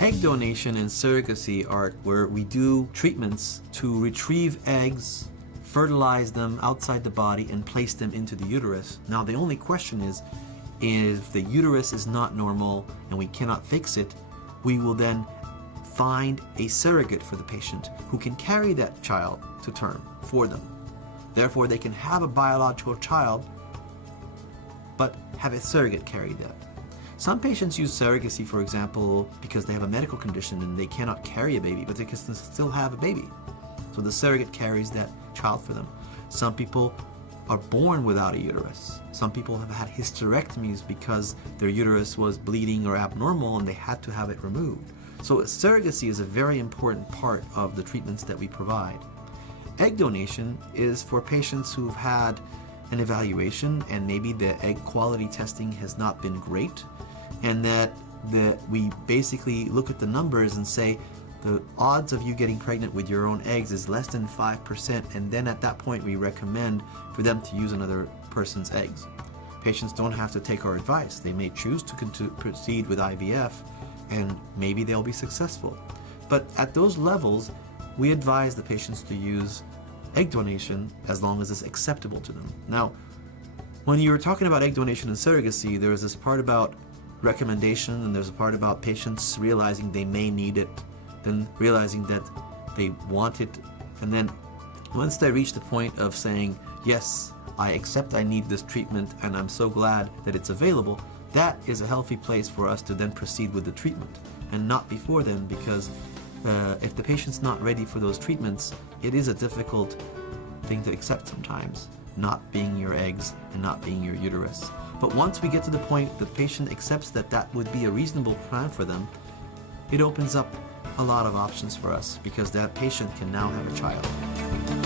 Egg donation and surrogacy are where we do treatments to retrieve eggs, fertilize them outside the body, and place them into the uterus. Now, the only question is, if the uterus is not normal and we cannot fix it, we will then find a surrogate for the patient who can carry that child to term for them. Therefore, they can have a biological child, but have a surrogate carry that. Some patients use surrogacy, for example, because they have a medical condition and they cannot carry a baby, but they can still have a baby. So the surrogate carries that child for them. Some people are born without a uterus. Some people have had hysterectomies because their uterus was bleeding or abnormal and they had to have it removed. So surrogacy is a very important part of the treatments that we provide. Egg donation is for patients who've had an evaluation and maybe the egg quality testing has not been great, and that we basically look at the numbers and say the odds of you getting pregnant with your own eggs is less than 5%, and then at that point we recommend for them to use another person's eggs. Patients don't have to take our advice. They may choose to proceed with IVF and maybe they'll be successful. But at those levels, we advise the patients to use egg donation as long as it's acceptable to them. Now, when you were talking about egg donation and surrogacy, there was this part about recommendation and there's a part about patients realizing they may need it, then realizing that they want it, and then once they reach the point of saying, yes, I accept I need this treatment and I'm so glad that it's available, that is a healthy place for us to then proceed with the treatment, and not before then, because if the patient's not ready for those treatments, it is a difficult thing to accept sometimes, not being your eggs and not being your uterus. But once we get to the point that the patient accepts that that would be a reasonable plan for them, it opens up a lot of options for us because that patient can now have a child.